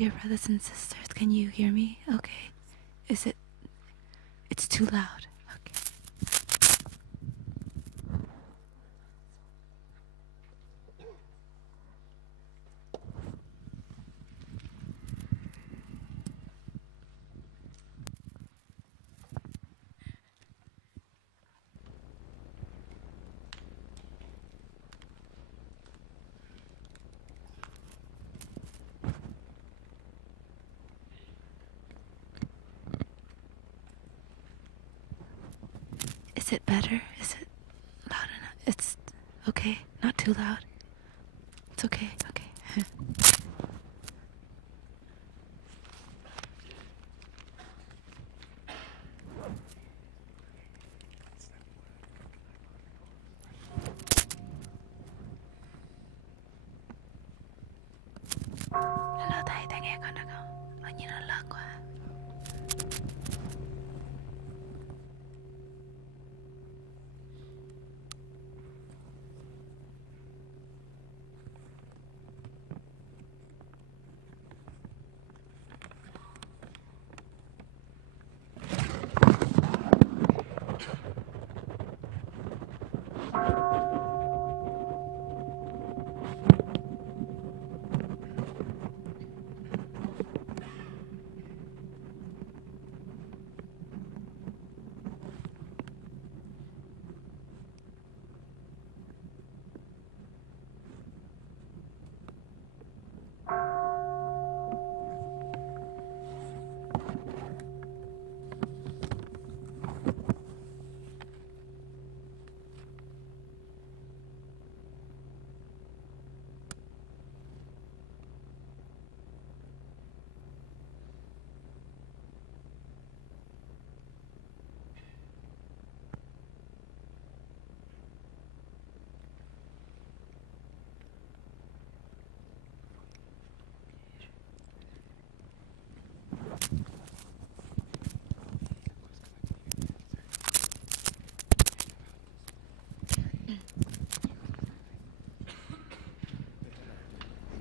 Dear brothers and sisters, can you hear me? Okay. It's too loud. Okay. Is it better? Is it loud enough? It's okay. Not too loud. It's okay. Okay. Hello Thay, Thay nghe con được không? Hình như nó lớn quá.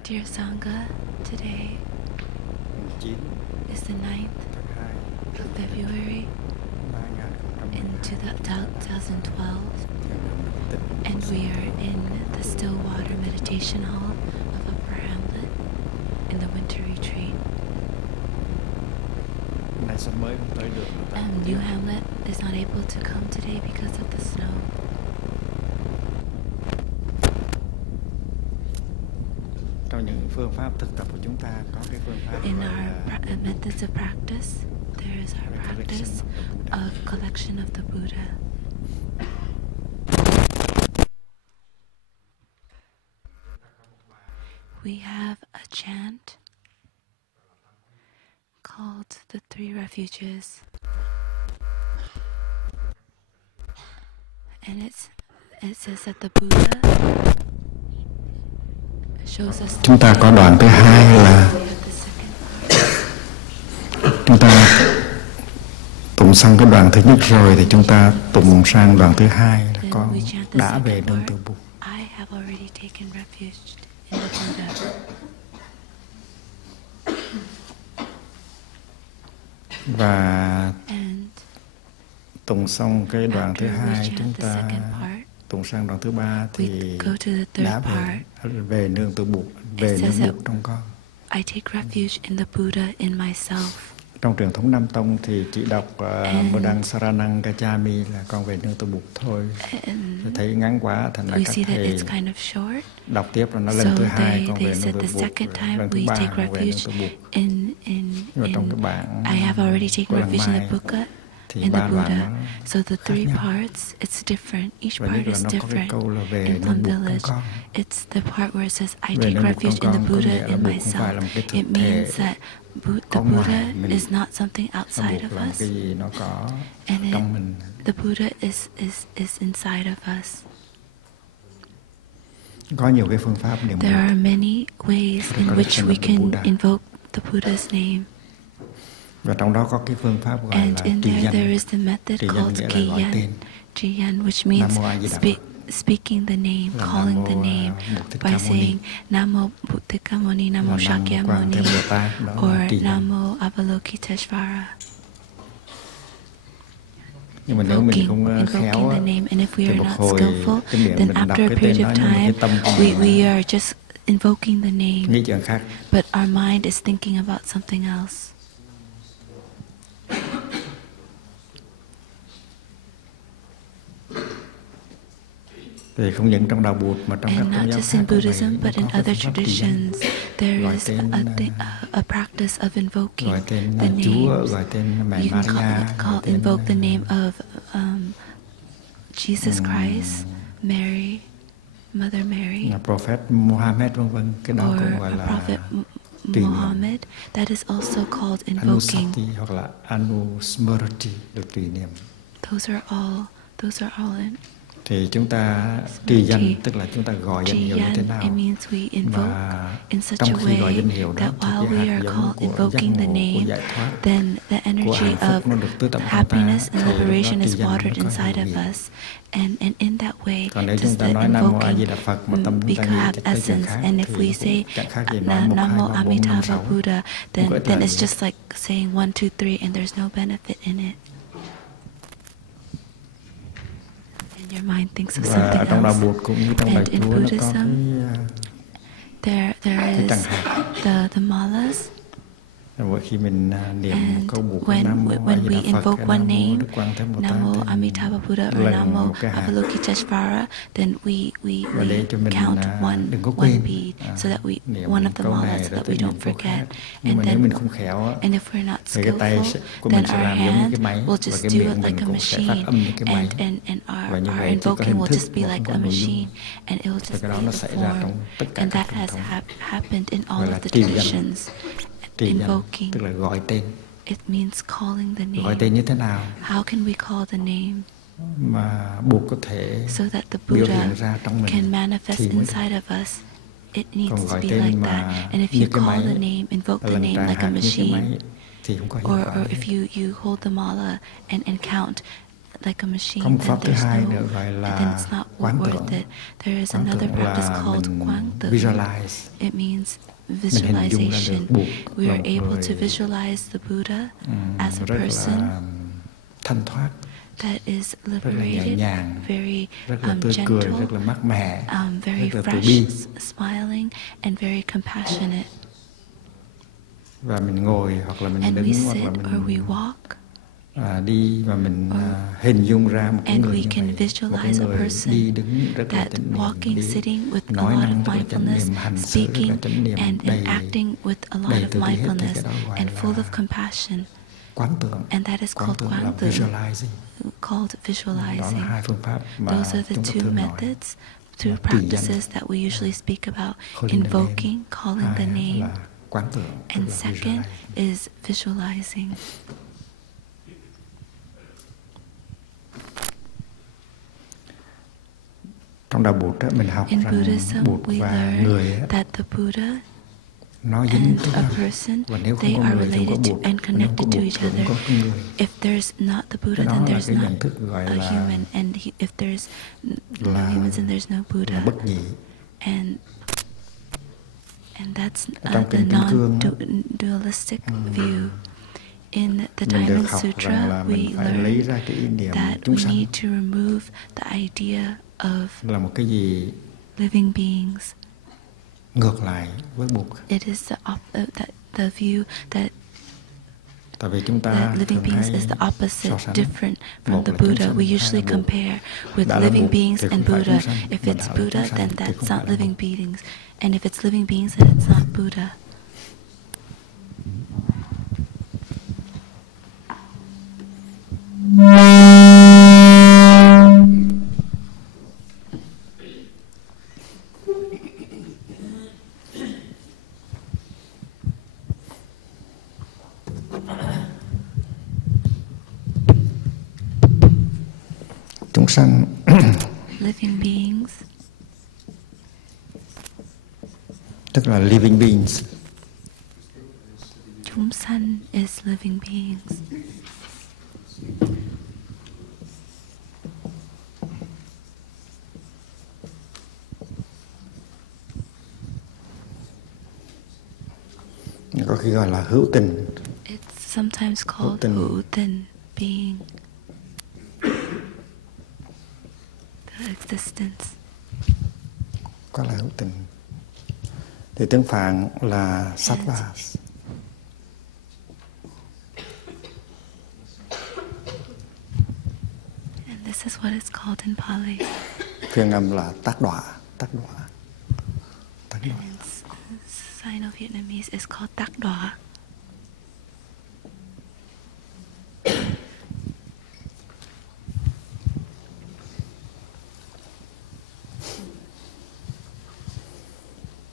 Dear Sangha, today is the 9th of February in 2012, and we are in the still water meditation hall of Upper Hamlet in the winter retreat. New Hamlet is not able to come today because of the snow. In our methods of practice, there is our practice of collection of the Buddha. We have a chant called the 3 refuges, and it says that the Buddha shows us. Chúng ta có đoạn thứ hai là chúng ta tụng xong cái đoạn thứ nhất rồi thì chúng ta tụng sang đoạn thứ hai là con đã về nương tựa Bụt. I have already taken refuge in the Buddha. Và tụng xong cái đoạn thứ hai, chúng ta tụng sang đoạn thứ ba thì đã về nương tựa Bụt, về nương Bụt trong con. I take refuge in the Buddha in myself. Trong truyền thống Nam Tông thì chỉ đọc Bodang Saranang Gacchami là con về nương tựa Bụt thôi. Tôi thấy ngắn quá, thành ra các thầy đọc tiếp là nó lần thứ hai con về nương tựa Bụt, lần thứ ba con về nương tựa Bụt. Nhưng trong cái bản I have already taken refuge in the Buddha. In the Buddha, so the 3 parts, it's different. Each part is different. In Plum Village, it's the part where it says, I take refuge in the Buddha in myself. It means that the Buddha is not something outside of us, and the Buddha is inside of us. There are many ways in which we can invoke the Buddha's name. Và trong đó có cái phương pháp gọi là there is the method called Jiyan, which means speaking the name, calling the name, by saying Namo Buddhikamoni, Namo Shakyamuni, or Namo Avalokiteshvara. Invoking the name, and if we are not skillful, then after a period of time, we are just invoking the name, but our mind is thinking about something else. And not just in Buddhism, but in other traditions, there is a practice of invoking the names. You can invoke the name of Jesus Christ, Mary, Mother Mary, or Prophet Muhammad. That is also called invoking. Those are all in. Thì chúng ta trì danh, tức là chúng ta gọi danh hiệu như thế nào. Và trong khi gọi danh hiệu đó, thì cái hạt giống của giác ngộ, của giải thoát, của hạnh phúc nó được tưới tẩm trong ta, thì nó trì danh nó có hiệu nghĩa. Còn nếu chúng ta nói Nam Mô A Di Đà Phật mà tâm chúng ta nghĩ tới chuyện khác, thì chẳng khác gì nói 1, 2, 3, 4, 5, 6. Then it's just like saying 1, 2, 3 and there's no benefit in it. Your mind thinks of something else. And in Buddhism, there is the malas. And when we invoke one name, Namo Amitabha Buddha or Namo Avalokiteshvara, then we count one bead, so that one of the malas, so that we don't forget. And if we're not skillful, then our hand will just do it like a machine, and our invoking will just be like a machine, and it will just be the form. And that has happened in all of the traditions. Invoking, it means calling the name. How can we call the name so that the Buddha can manifest inside of us? It needs to be like that. And if you call the name, invoke the name like a machine, or if you hold the mala and count like a machine, then it's not worth it. There is another practice called Visualize. It means visualization. We are able to visualize the Buddha as a person that is liberated, very gentle, very fresh, smiling, and very compassionate. And we sit or we walk, and we can visualize a person that walking, sitting with a lot of mindfulness, speaking and acting with a lot of mindfulness and full of compassion. And that is called called visualizing. Those are the two methods, two practices that we usually speak about: invoking, calling the name, and second is visualizing. In Buddhism, we learn that the Buddha and a person, they are related to and connected to each other. If there's not the Buddha, then there's not a human, and if there's no humans, then there's no Buddha. And that's the non-dualistic view. In the Diamond Sutra, we learn that we need to remove the idea of living beings. It is the view that living beings is the opposite, different from the Buddha. We usually compare with living beings and Buddha. If it's Buddha, then that's not living beings. And if it's living beings, then it's not Buddha. Living beings, tức là living beings. Chúng sanh is living beings. khi gọi là hữu tình. It's sometimes called hữu tình, being, the existence. Gọi là hữu tình. Thì tiếng Phạn là sattva. And this is what it's called in Pali. Phiên âm là tác đọa. And Sino-Vietnamese is called tác đọa.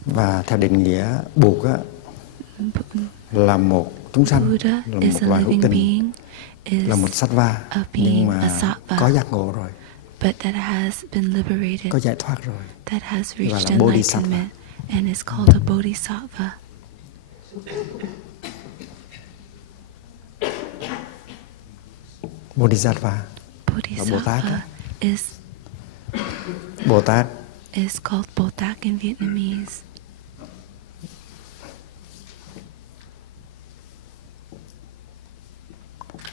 Và theo định nghĩa Bụt á, là một chúng sanh, là một loài hữu tình, là một sattva, nhưng mà có giác ngộ rồi, có giải thoát rồi, và là bodhisattva. And is called a bodhisattva. Bodhisattva là Bồ Tát. Bồ Tát is called Bồ-Tát in Vietnamese.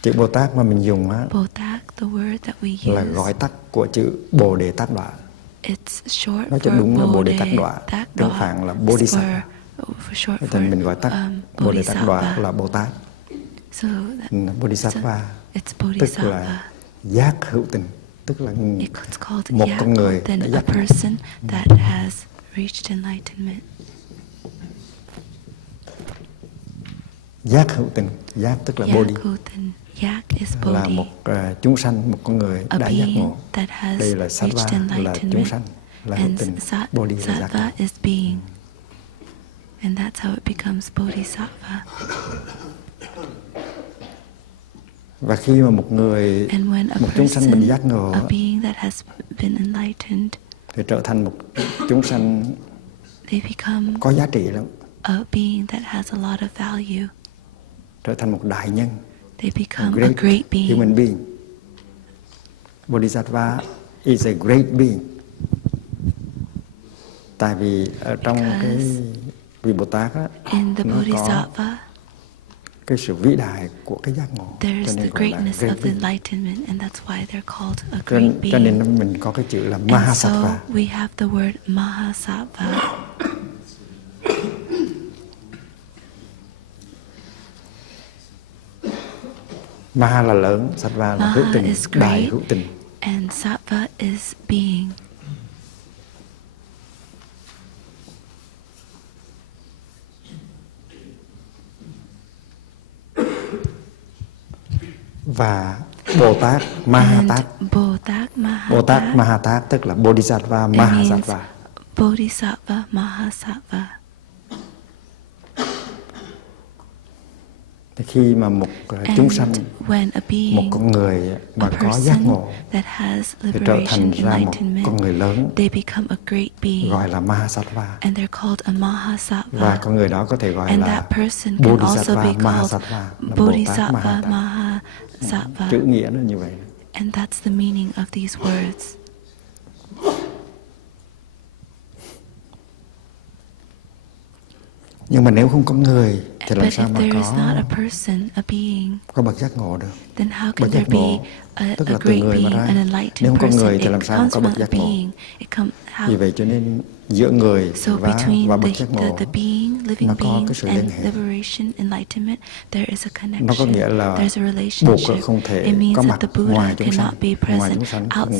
Chữ Bồ Tát mà mình dùng á, the word that we use, là gọi tắt của chữ Bồ Đề Tát Đọa. It's short nói cho đúng là Bồ Đề Tát Đọa. Tiếng Phạn là bodhisattva. Thì mình gọi tắt Bồ Đề Tát Đọa là Bồ Tát. Bodhisattva tức là giác hữu tình, tức là một con người đã giác giác hữu tình. Giác tức là bodhi, là một chúng sanh, một con người đã giác ngộ. Đây là sattva, là chúng sanh, là hữu tình. Bodhisattva is being, and that's how it becomes bodhisattva. Và khi mà một người, một chúng sanh mình giác ngộ, thì trở thành một chúng sanh có giá trị lắm. A being that has a lot of value. Trở thành một đại nhân. They become a great being. Human being. Bodhisattva is a great being. Tại vì ở trong cái vị Bồ Tát á, nó có cái sự vĩ đại của cái giác ngộ. There's the greatness of the enlightenment, and that's why they're called a great being. Cho nên mình có cái chữ là Mahasattva. So we have the word Mahasattva. Maha là lớn, Sattva là hữu tình, đại hữu tình. And Sattva is being. Và Bồ Tát Mahatát. Bồ Tát Mahatát tức là Bodhisattva Mahasattva. Bodhisattva Mahasattva. Thì khi mà một chúng sanh, một con người mà có giác ngộ, thì trở thành ra một con người lớn, gọi là Mahasattva. Và con người đó có thể gọi là Bodhisattva Mahasattva, Bồ Tát Mahasattva. Chữ nghĩa nó như vậy. And that's the meaning of these words. Nhưng mà nếu không có người thì làm sao mà có bậc giác ngộ được? Bậc giác ngộ tức là từ người mà ra. Nếu không có người thì làm sao mà có bậc giác ngộ? Vì vậy cho nên giữa người và bậc giác ngộ nó có cái sự liên hệ. Nó có nghĩa là Bụt không thể có mặt ngoài chúng sanh. Ngoài chúng sanh không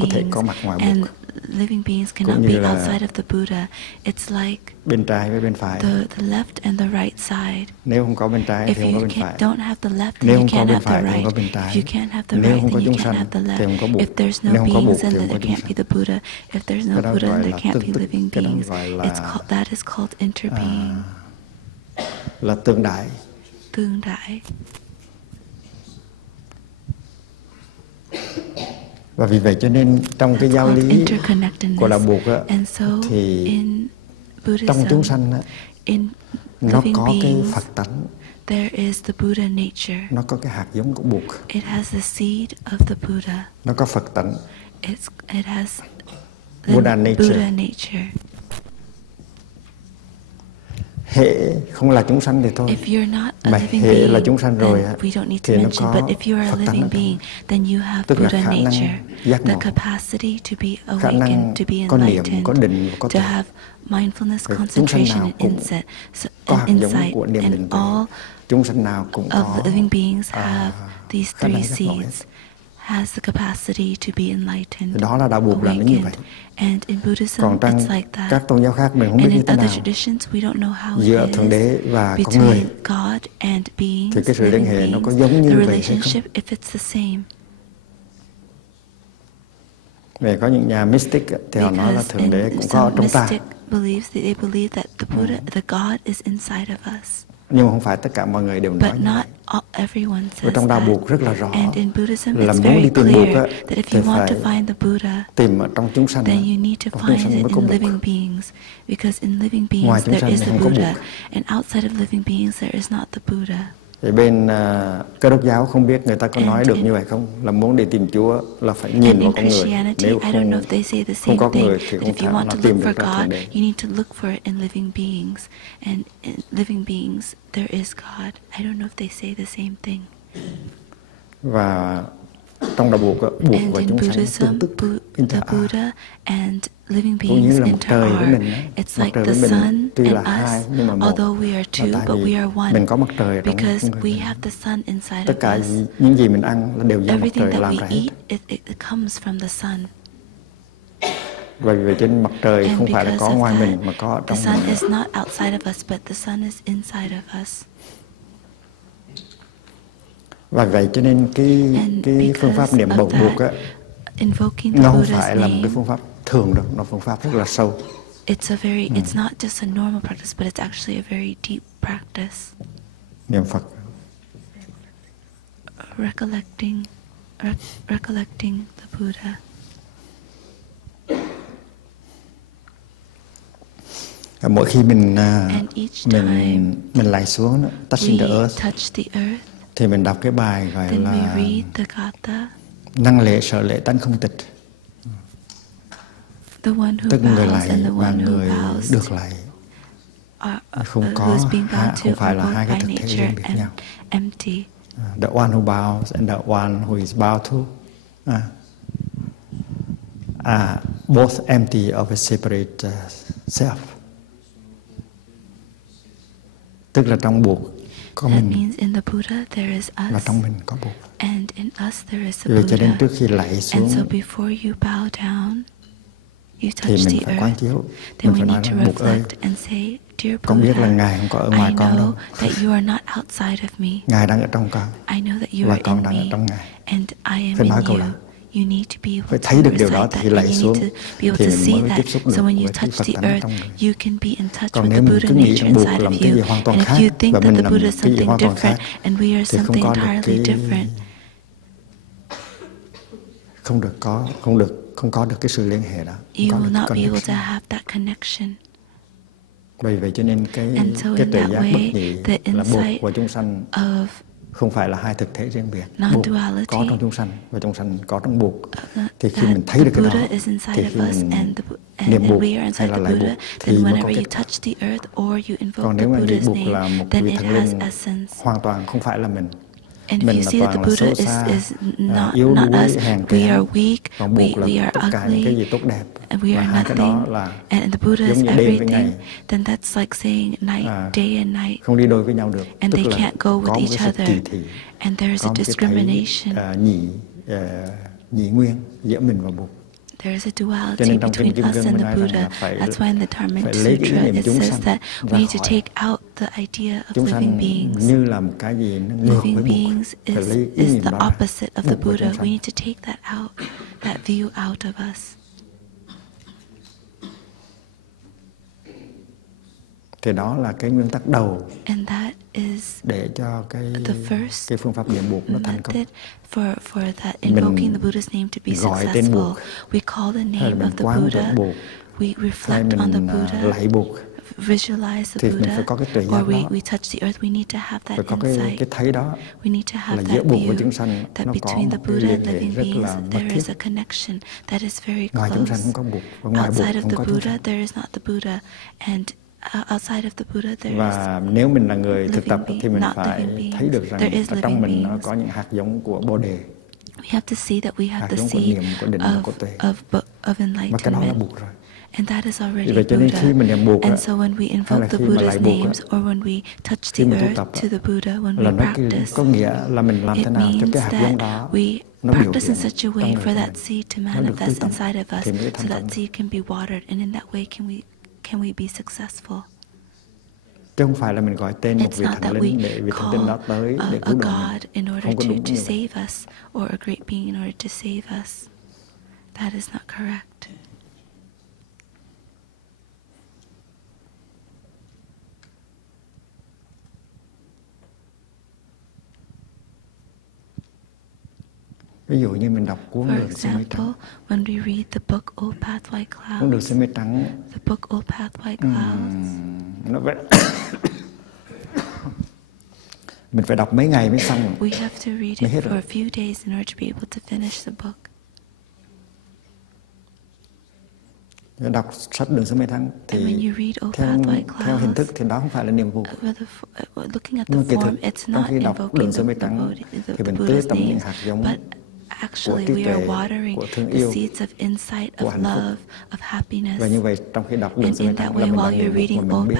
có thể có mặt ngoài Bụt. Living beings cannot be outside of the Buddha. It's like bên trái với bên phải. The left and the right side. Nếu không có bên trái thì không có bên phải. If you don't have the left, nếu you không can't có bên phải thì không có bên trái. If you can't have the right, then you can't have the left. If there's no beings, then there can't be the Buddha. If there's no Buddha, then there can't be living beings. That is called interbeing. Là tương đại. Tương đại. Và vì vậy cho nên trong cái giáo lý của đạo Bụt á, thì trong chúng sanh á, nó có cái Phật tánh. Nó có cái hạt giống của Bụt. Nó có Phật tánh. Buddha nature. hệ không là chúng sanh thì thôi. Mà hệ là chúng sanh rồi thì nó có Phật tánh. Then you have tức là Buddha khả năng nature, giác the ngộ, capacity to be khả năng awakened, to be có niệm, enlightened, có định, có to tuệ. have mindfulness, concentration, and insight, and all chúng sanh nào cũng of có the living beings have these three seeds, has the capacity to be enlightened, đó là đạo Buddha là như vậy. And in Buddhism, còn trong it's like that. các tôn giáo khác mình không biết như thế nào. Giữa Thượng Đế và con người God and beings, thì cái sự liên hệ nó có giống như vậy hay không? If it's the same. Về có những nhà mystic thì họ nói là Thượng Đế cũng có ở trong ta. They believe that the Buddha, the God is inside of us. Nhưng mà không phải tất cả mọi người đều nói như vậy. Và trong đạo Buddha rất là rõ là muốn đi tìm Buddha thì phải tìm ở trong chúng sanh. Trong chúng sanh mới có Buddha. Ngoài chúng sanh thì không có Buddha. Thì bên Cơ đốc giáo không biết người ta có nói được như vậy không? Là muốn đi tìm Chúa là phải nhìn vào con người. Nếu không có người thì không thể nào tìm được ra Thượng Đế. You need to look for it in living beings, and in living beings there is God. I don't know if they say the same thing. Và trong đạo Buddha và chúng sanh tương tức, the Buddha and living beings interare. It's like the sun and us. Although we are two, but we are one. Because we have the sun inside tất cả of us. những gì mình ăn là đều do mặt trời làm ra hết. It comes from the sun. Bởi vì trên mặt trời không phải là có ngoài mình mà có ở trong mình. The sun is not outside of us, but the sun is inside of us. Và vậy cho nên cái phương pháp niệm Bồ Buddha nó không phải là một cái phương pháp thường đâu, nó phương pháp rất là sâu. It's not just a normal practice, but it's actually a very deep practice. Niệm Phật. Recollecting the Buddha. Mỗi khi mình lạy xuống, touching the earth, thì mình đọc cái bài gọi là năng lễ sở lễ tánh không tịch. Tức người lạy và người được lạy không phải là hai cái thực thể riêng biệt nhau. The one who bows and the one who is bowed to are both empty of a separate self. Tức là trong Buddha có mình, và trong mình có Buddha. Vì cho nên trước khi lạy xuống thì mình phải quán chiếu, mình phải nói rằng Buddha ơi, con biết là Ngài không có ở ngoài con đâu. Ngài đang ở trong con và con đang ở trong Ngài. Phải nói câu đó. Phải thấy được điều đó thì lạy xuống thì mình mới tiếp xúc được với cái Phật tánh trong mình. Còn nếu mình cứ nghĩ rằng Buddha là một cái gì hoàn toàn khác và mình làm cái gì hoàn toàn khác thì không có được cái sự liên hệ đó. Bởi vậy cho nên cái tuệ giác bất nhị là Buddha và chúng sanh không phải là hai thực thể riêng biệt. Buddha có trong chúng sanh và chúng sanh có trong Buddha. Thì khi mình thấy được cái đó thì khi mình niệm Buddha hay là lạy Buddha thì mới có kết quả. Còn nếu mà niệm Buddha là một vị thần linh hoàn toàn không phải là mình. Mình là toàn là xấu xa, yếu đuối, hèn kém. Còn Buddha là tất cả những cái gì tốt đẹp. Và hai cái đó là giống như đêm với ngày. Không đi đôi với nhau được. Tức là có một cái sự kỳ thị, có một cái thấy nhị nguyên giữa mình và Buddha. There is a duality between us and the Buddha. That's why in the Dharma Sutra it says that we need to take out the idea of living beings. Living beings is the opposite of the Buddha. We need to take that out, that view out of us. Thì đó là cái nguyên tắc đầu để cho cái phương pháp niệm Buddha nó thành công. For that invoking the Buddha's name to be successful, we call the name of the Buddha, we reflect on the Buddha, visualize the Buddha, or we touch the earth. We need to have that insight. We need to have that view that between the Buddha and living beings there is a connection that is very close. Outside of the Buddha, there is not the Buddha, and outside of the Buddha, there và nếu mình là người thực tập thì mình phải thấy được rằng ở trong mình nó có những hạt giống của Bồ đề. We have to see that we have the seed of enlightenment. Và cái đó là buộc rồi. And that is already Buddha. And so when we invoke the Buddha's names, or when we touch the earth to the Buddha, when we practice, it means that we practice in such a way for that seed to manifest inside of us, so that seed can be watered, and in that way can we be successful. Chứ không phải là mình gọi tên một vị thần linh để vị thần linh đó tới để cứu độ mình. In order to save us, or a great being in order to save us. That is not correct. Ví dụ như mình đọc cuốn Đường Xưa Mây Trắng. When we read the book Old Path White Clouds, cuốn Đường Xưa Mây Trắng, the book Old Path White Clouds, nó vậy. Mình phải đọc mấy ngày mới xong. We have to read it for a few days in order to be able to finish the book. Đọc sách Đường Xưa Mây Trắng thì theo hình thức thì đó không phải là niệm vụ. Nhưng kỳ thực trong khi đọc Đường Xưa Mây Trắng thì mình tưới tẩm những hạt giống của trí tuệ, của thương yêu, của hạnh phúc. Và như vậy trong khi đọc Đường Xưa Mây Trắng là mình đang niệm một mình biết.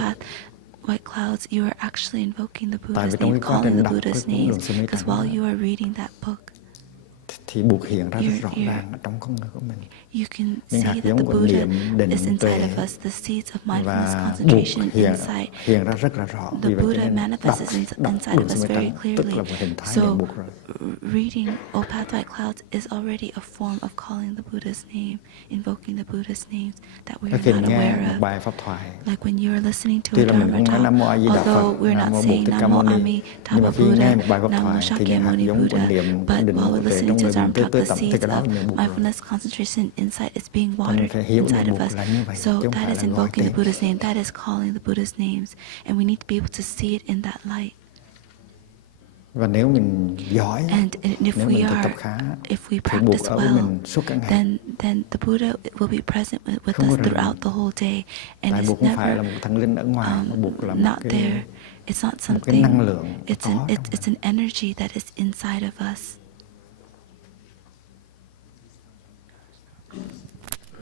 White clouds, you are actually invoking the Buddha's name, calling the Buddha's names, because while you are reading that book, thì buộc hiện ra rất rõ ràng ở trong con người của mình. You can see that the Buddha is inside of us, the seeds of mindfulness, concentration, insight. Hiện ra rất là rõ. The Buddha manifests inside of us very clearly. So, reading Old Path White Clouds is already a form of calling the Buddha's name, invoking the Buddha's names that we are not aware of. Like when you are listening to a Dharma talk, although we're not saying Namo Āmi-Tapa Buddha, Namo Shakyamuni Buddha, but while we're listening to Dharma talk, the seeds of mindfulness, concentration, insight is being watered inside of us. So that is invoking the Buddha's name. That is calling the Buddha's names. And we need to be able to see it in that light. Và nếu mình giỏi, nếu mình thực tập khá, thì buộc ở với mình suốt cả ngày. Then the Buddha will be present with us throughout the whole day. And tại buộc không phải là một thần linh ở ngoài, mà buộc là một cái, it's not something, năng lượng. It's an energy that is inside of us.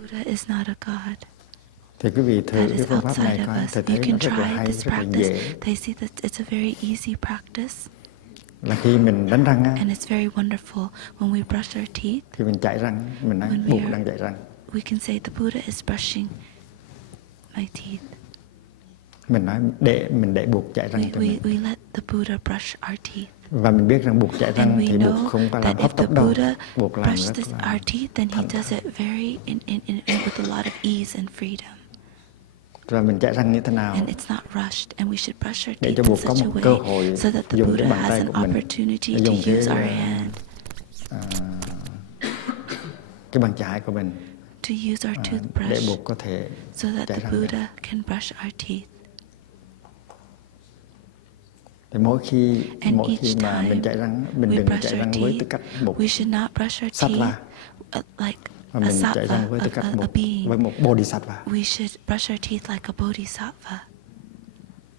Buddha is not a god. Thì quý vị thử cái phương pháp này coi, thầy thấy nó rất là hay, rất là dễ. They see that it's a very easy practice. Là khi mình đánh răng á, and it's very wonderful when we brush our teeth. Khi mình chải răng, mình nói buộc đang chải răng. We can say the Buddha is brushing my teeth. Mình nói mình để buộc chải răng cho mình. We let the Buddha brush our teeth. Và mình biết rằng buộc chải răng thì buộc không có làm hấp tấp đâu, buộc làm rất là our teeth, then he does it very with a lot of ease and freedom. Rồi mình chải răng như thế nào? And it's not rushed, and we should brush our teeth in such a way so that the Buddha has an opportunity to use our hand. Cái bàn chải của mình. To use our toothbrush. Để buộc có thể so that the Buddha can brush our teeth. Thì mỗi khi mà mình chải răng, mình đừng chải răng với tư cách một sattva, mà mình chải răng với tư cách một bodhisattva. We should brush our teeth like a bodhisattva.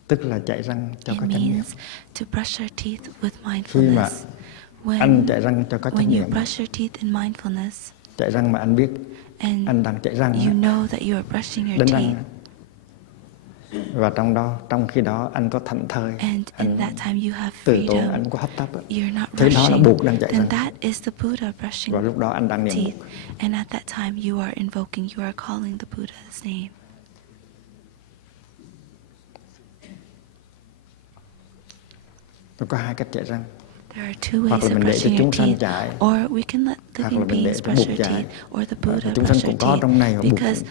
Tức là chải răng cho có chánh niệm. To brush our teeth with mindfulness. Khi mà anh chải răng cho có chánh niệm, when you brush your teeth in mindfulness, chải răng mà anh biết anh đang chải răng, you know that you are brushing your teeth. Và trong khi đó anh có thảnh thơi, anh tự tốn, anh có hấp tấp, thế đó là buộc đang chạy răng. Và lúc đó anh đang niệm buộc. And at that time you are invoking, you are calling the Buddha's name. Nó có hai cách chạy răng. There are two ways of brushing your teeth, or we can let living beings brush your teeth, or the Buddha brush your teeth. Because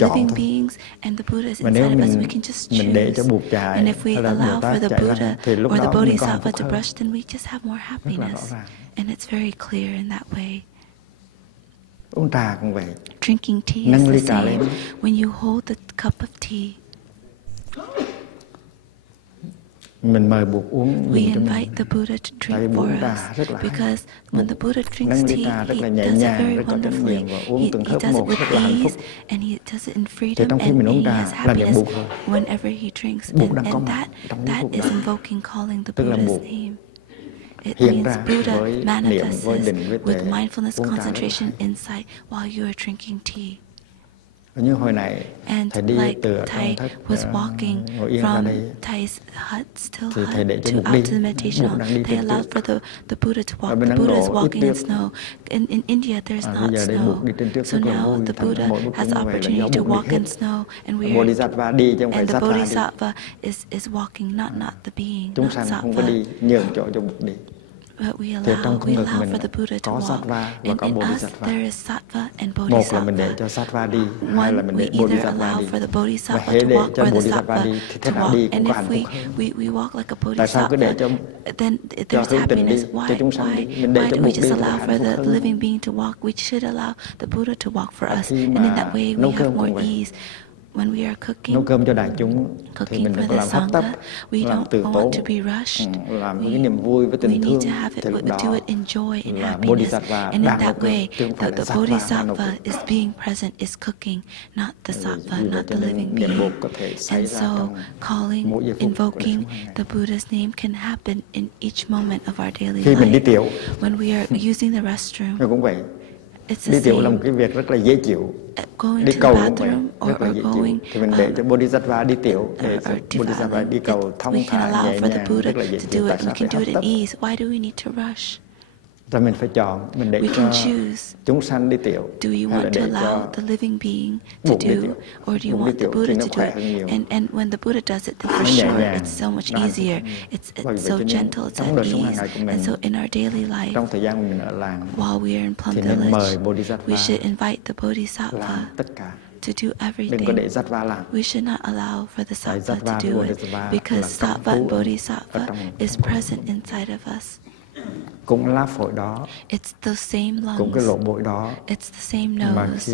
living beings and the Buddha is inside of us, we can just choose. And if we allow for the Buddha or the Bodhisattva to brush, then we just have more happiness. And it's very clear in that way. Uống trà cũng vậy. Drinking tea is the same. When you hold the cup of tea, Mình mời Bụt uống we invite the Buddha to drink for us, because when the Buddha drinks tea, he does it very wonderfully. He does it with ease, and he does it in freedom, and he has happiness whenever he drinks. And that is invoking, calling the Buddha's name. It means Buddha manifests with mindfulness, concentration, insight while you are drinking tea. And like Thay was walking from Thay's hut, still hut, to out to the meditation hall, Thay allowed for the Buddha to walk. The Buddha is walking in snow. In India, there's not snow. So now the Buddha has the opportunity to walk in snow, and the bodhisattva is walking, not the being, not sattva. But we allow for the Buddha to walk. And in us, there is sattva and bodhisattva. One, we either allow for the bodhisattva to walk or the sattva to walk. And if we walk like a bodhisattva, then there's happiness. Why do we just allow for the living being to walk? We should allow the Buddha to walk for us. And in that way, we have more ease. When we are cooking for the Sangha, we don't want to be rushed. We need to have it, do it in joy and happiness. And in that way, the bodhisattva is being present, is cooking, not the sattva, not the living being. And so, invoking the Buddha's name can happen in each moment of our daily life. When we are using the restroom, it's the same. Going to the bathroom or going we can allow for the Buddha to do it. We can do it in ease. Why do we need to rush? We can choose. Do you want to allow the living being to do, or do you want the Buddha to do it? And when the Buddha does it, then for sure it's so much easier. It's so gentle, it's at ease. And so in our daily life, while we are in Plum village, we should invite the bodhisattva to do everything. We should not allow for the sattva to do it, because sattva and bodhisattva is present inside of us. It's the same lungs, it's the same nose.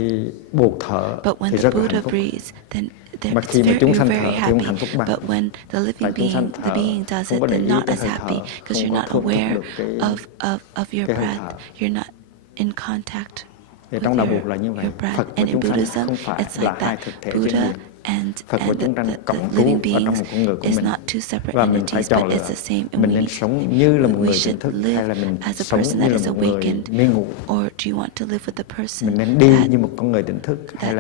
But when the Buddha breathes, then it's very happy. But when the living being, the being does it, then not as happy, because you're not aware of your breath. You're not in contact with your breath. And in Buddhism, it's like that. Buddha and the living beings is not two separate entities, but it's the same. And we should live as a person that is awakened, or do you want to live with the person that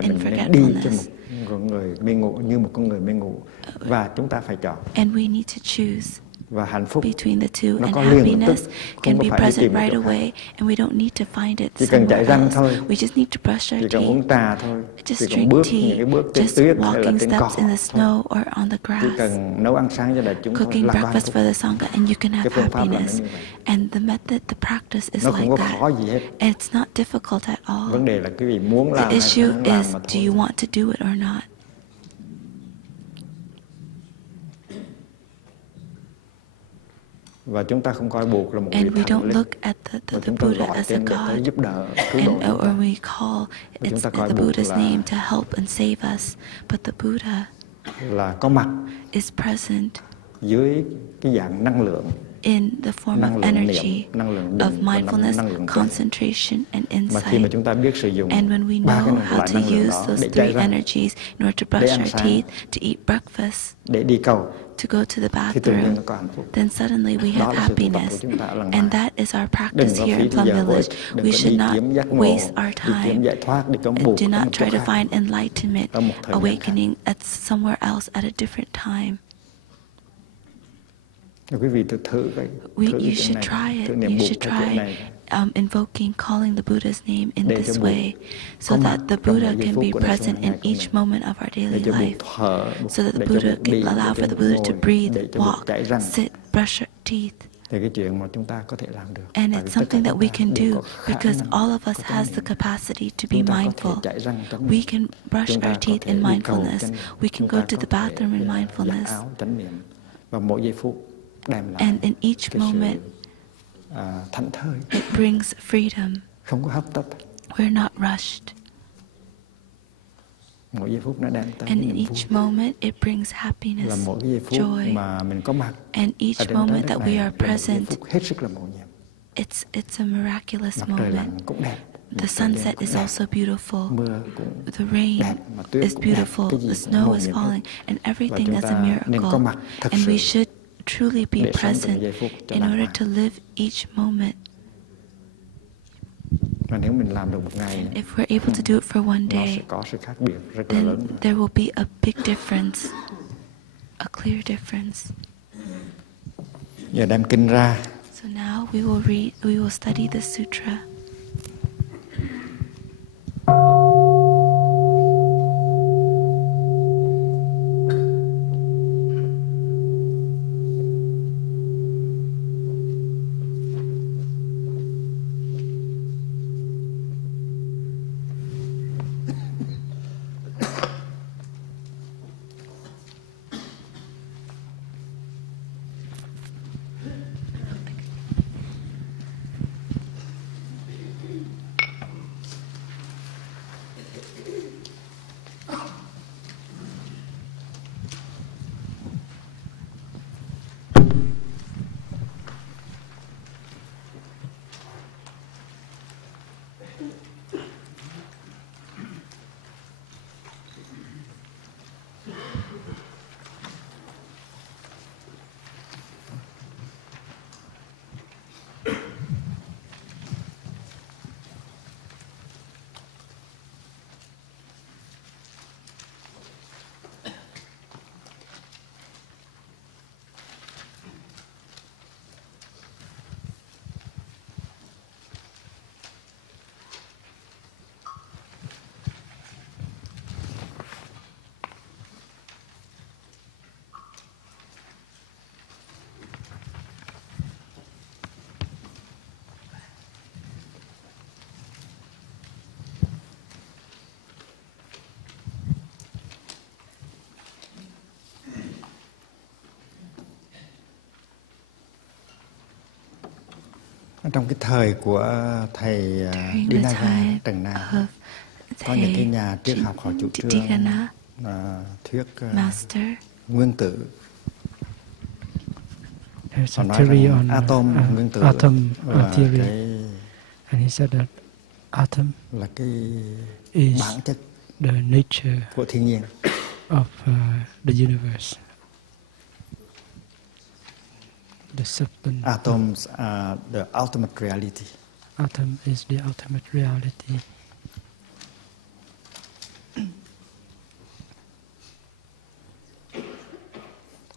in forgetfulness? And we need to choose between the two, and happiness can be present right away, and we don't need to find it somewhere else. We just need to brush our teeth, just drink tea, just walking steps in the snow or on the grass, cooking breakfast for the Sangha, and you can have happiness. And the method, the practice is like that. And it's not difficult at all. The issue is, do you want to do it or not? And we don't look at the Buddha as a God, or we call the Buddha's name to help and save us. But the Buddha is present in the form of energy, of mindfulness, concentration, and insight. And when we know how to use those three energies in order to brush our teeth, to eat breakfast, to go to the bathroom, then suddenly we have happiness. And that is our practice here in Plum Village. We should not waste our time. And do not try to find enlightenment, awakening at somewhere else at a different time. You should try it. You should try invoking, calling the Buddha's name in this way, so that the Buddha can be present in each moment of our daily life, so that the Buddha can allow for the Buddha to breathe, walk, sit, brush our teeth. And it's something that we can do, because all of us has the capacity to be mindful. We can brush our teeth in mindfulness. We can go to the bathroom in mindfulness. And in each moment, it brings freedom. We're not rushed. Mỗi giây phút nó đem tới And in niềm each vui. moment it brings Là happiness, mỗi giây phút joy. mà mình có mặt And ở each trên trái moment đất that này we are là một giây present, phút hết sức là màu nhiệm. it's a miraculous Mặt trời lặn moment. cũng đẹp. The sunset is also beautiful. Mưa cũng The rain đẹp, mà tuyết is cũng đẹp. beautiful. Cái gì The cũng snow màu is nhiệm hết. falling, and Và everything chúng is a ta nên có miracle. mặt thật And we sự should truly be để sống từng present giây phút cho in đàng order hoàng. to live each moment. Và nếu mình làm được một ngày, If we're able to do it for one nó sẽ day, có sự khác biệt rất là lớn. then there will be a big difference, a clear difference. Giờ đem kinh ra. So now we will study the sutra. Trong cái thời của thầy Dignaga Trần Nam, có những cái nhà triết học họ chủ trương thuyết nguyên tử. Họ nói rằng atom nguyên tử là cái, and he said that atom là cái is bản chất the nature của thiên nhiên of the universe. The substance. Atoms are the ultimate reality. Atom is the ultimate reality.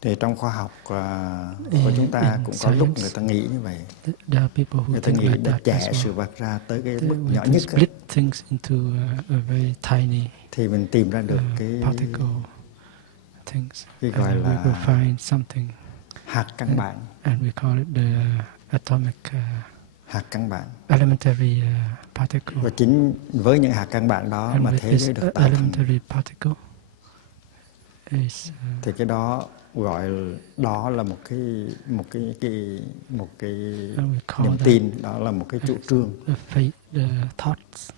Thì trong khoa học của chúng ta cũng có lúc người ta nghĩ như vậy. Người ta nghĩ đã chẻ sự vật ra tới cái mức nhỏ nhất. Split things into a very tiny thì mình tìm ra được cái things. Cái gọi là we will find something. Hạt căn bản. And we call it the atomic hạt căn bản. Elementary particle. Và chính với những hạt căn bản đó and mà thế giới được tạo elementary particle is, thì cái đó gọi đó là một cái niềm tin, đó là một cái chủ trương. The faith, the thoughts.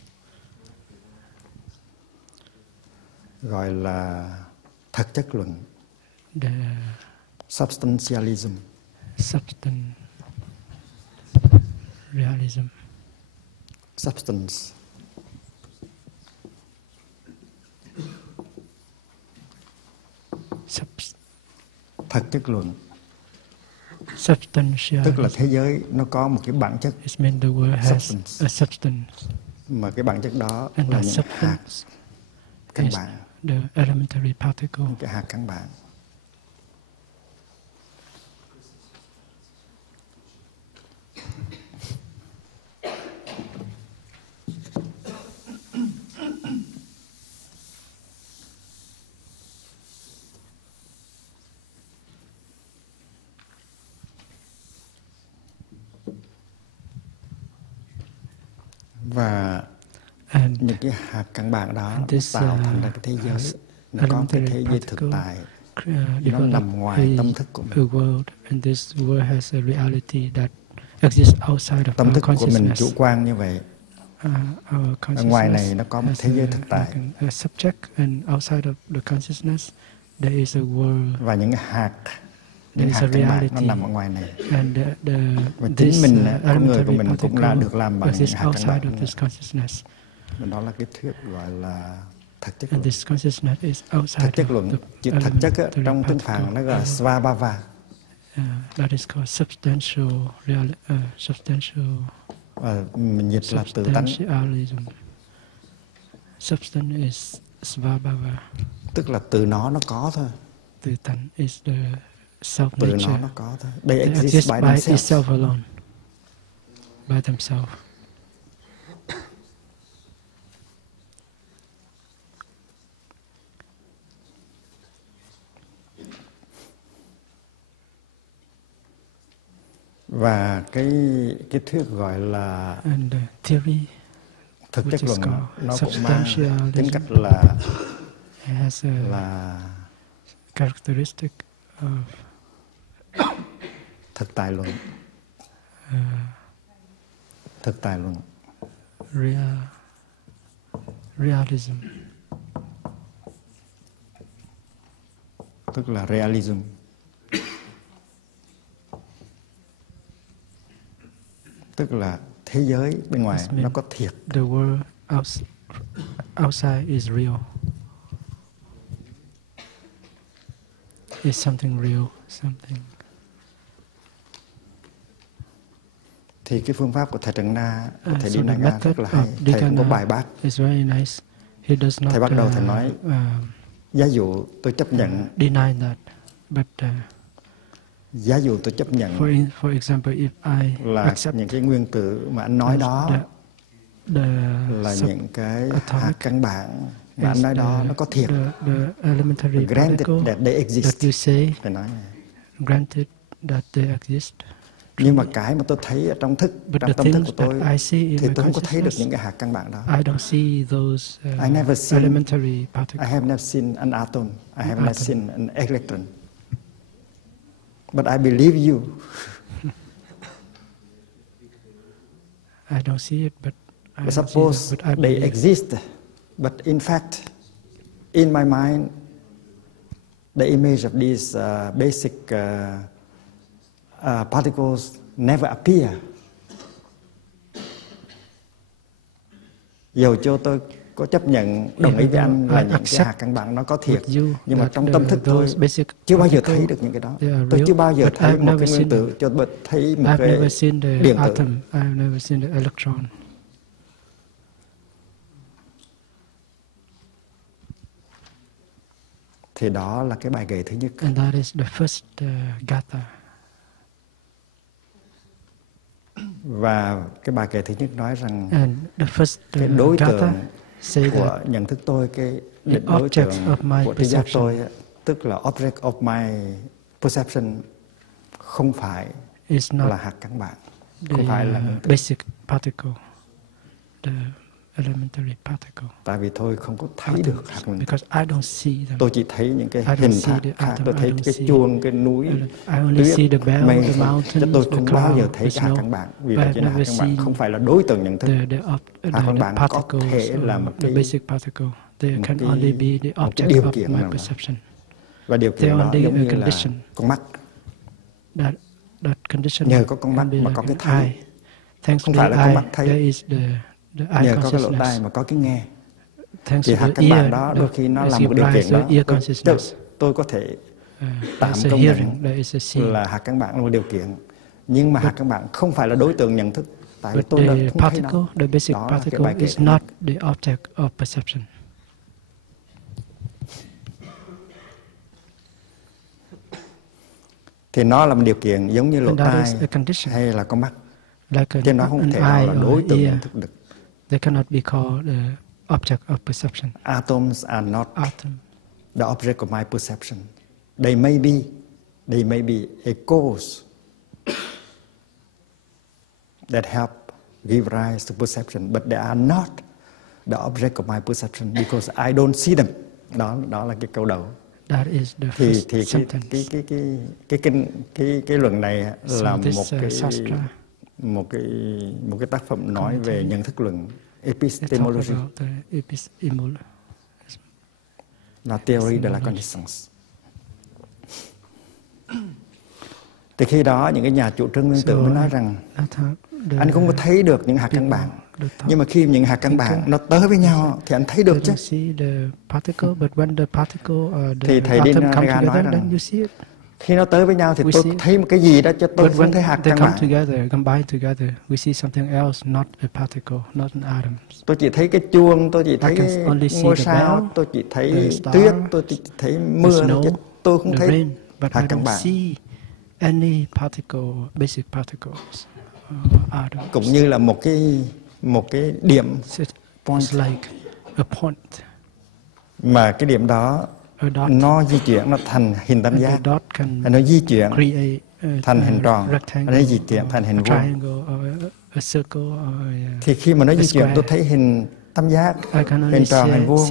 Gọi là thực chất luận. The substantialism. Realism. Substance. Thực chất luận. Substantialism. Tức là thế giới nó có một cái bản chất. It means the world has a substance. Mà cái bản chất đó and là những hạt căn bản. The elementary particle. Cái hạt căn bản. Và những cái hạt căn bản đó tạo thành ra cái thế giới, nó có cái thế giới thực tại, nó nằm ngoài tâm thức của mình. And this world has a reality that exists outside of tâm thức our của mình consciousness. chủ quan như vậy. our ở ngoài này nó consciousness có một has thế giới thực tại, a subject, and outside of the consciousness there is a world. và những hạt There is a căn bản nó reality, nằm ở ngoài này. and Và this chính mình, con người của elementary mình cũng là được làm bằng những exists hạt căn outside bản. of this consciousness, Và đó là cái thuyết gọi là thật chất and luận. this consciousness is outside Thật chất luận, of chữ the thật chất á, elementary trong tiếng particle. Phạn nó gọi là svabhava. That is called substantial. Mình dịch là tự tánh, Substantialism. Substance is svabhava. tức là từ nó có thôi. Tự tánh is the self Từ nature. nó có thôi. They They exist exist by by themselves. itself alone, by themselves. Và cái thuyết gọi là And the theory thực which chất is luận called nó cũng mang substantialism tính cách là has a characteristic of thực tại luận. Thực tại luận. Realism. Tức là realism. Tức là thế giới bên ngoài nó có thiệt. The world outside is real. It's something real, something. Thì cái phương pháp của thầy Trần Na, của thầy So the Dignaga method rất là hay. of Thầy cũng có Dignaga bài bác. is very nice. He does not Thầy bắt đầu thầy nói, giá dụ tôi chấp nhận. deny that, but giá dụ tôi chấp nhận. For example, if I là accept những cái nguyên tử mà anh nói đó là những cái hạt căn bản mà anh nói đó nó có thiệt. The elementary Granted particle that they exist. That you say, phải nói granted that they exist. Nhưng mà cái mà tôi thấy ở trong thức, trong tâm thức của tôi, thì tôi không có thấy được những cái hạt căn bản đó. I don't see those I never seen, elementary particles. I have never seen an atom. I have never seen an electron. But I believe you. I don't see it, but suppose they exist. But in fact, in my mind, the image of these basic particles never appear. Dù cho tôi có chấp nhận, đồng ý với anh là những cái hạt căn bản nó có thiệt, nhưng mà trong tâm thức tôi chưa bao giờ thấy được những cái đó. Tôi chưa bao giờ thấy một cái nguyên tử, cho thấy một cái điện tử. I've never seen the electron. Thì đó là cái bài kệ thứ nhất. And that is the first gatha. Và cái bài kệ thứ nhất nói rằng cái đối tượng của nhận thức tôi, cái định đối tượng của tri giác tôi, tức là object of my perception, không phải là hạt căn bản, không phải là basic particle, the elementary particle. Tại vì tôi không có thấy được hạt nguyên tử. Tôi chỉ thấy những cái hình tháp khác, tôi thấy cái chuông, cái núi, tuyết, mây, chứ tôi không bao giờ thấy cái hạt căn bản. Vì vậy cho nên hạt căn bản không phải là đối tượng nhận thức. Hạt căn bản có thể là một cái điều kiện nào đó. Và điều kiện đó giống như là con mắt. Nhờ có con mắt mà có cái thấy. Không phải là con mắt thấy. Nhờ có cái lỗ tai mà có cái nghe. Thì hạt căn bản đó đôi khi nó là một điều kiện đó. Tôi có thể tạm công nhận là hạt căn bản là một điều kiện. Nhưng mà hạt căn bản không phải là đối tượng nhận thức. Tại vì tôi không thấy nó. The basic particle is not the object of perception. Thì nó là một điều kiện giống như lỗ tai hay là con mắt. Chứ nó không thể nào là đối tượng nhận thức được. They cannot be called the object of perception. Atoms are not the object of my perception. They may be a cause that help give rise to perception, but they are not the object of my perception because I don't see them. Đó là cái câu đầu. That is the first sentence. Cái luận này là một cái tác phẩm nói về nhận thức luận. Epistemology là theory de la connaissance. Từ khi đó những cái nhà chủ trương nguyên tử mới nói rằng anh không có thấy được những hạt căn bản, nhưng mà khi những hạt căn bản nó tới với nhau thì anh thấy được chứ. Thì thầy Dignaga nói rằng khi nó tới với nhau thì tôi thấy một cái gì đó cho tôi không thấy hạt căn bản. Tôi chỉ thấy cái chuông, tôi chỉ thấy ngôi sao, tôi chỉ thấy tuyết, tôi chỉ thấy mưa, chứ tôi không thấy hạt căn bản. Cũng như là một cái điểm point, mà cái điểm đó nó di chuyển, nó thành hình tam giác, nó di chuyển thành hình tròn, nó di chuyển thành hình vuông. Thì khi mà nó di chuyển, tôi thấy hình tam giác, hình tròn, hình vuông.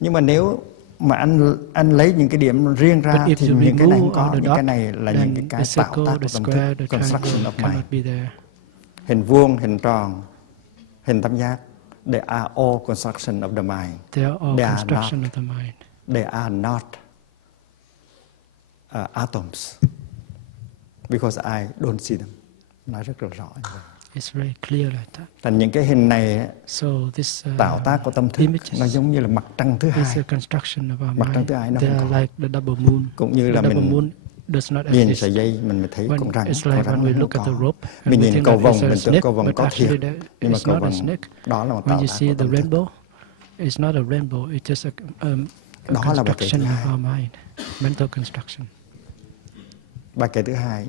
Nhưng mà nếu mà anh lấy những cái điểm riêng ra thì những cái này không có, những cái này là những cái tạo tác của tâm thức, construction of mind. Hình vuông, hình tròn, hình tam giác, they are all construction of the mind. They are not atoms, because I don't see them. Nói rất là rõ như vậy. It's very clear like that. Thành những cái hình này tạo tác của tâm thức nó giống như là mặt trăng thứ hai. Mặt trăng thứ hai nó không có. Cũng như là mình nhìn sợi dây mình mới thấy con rắn không có. Mình nhìn cầu vồng mình tưởng cầu vồng có thiệt, nhưng mà cầu vồng đó là một tạo tác của tâm thức. Đó là bài kể thứ hai. Bài kể thứ hai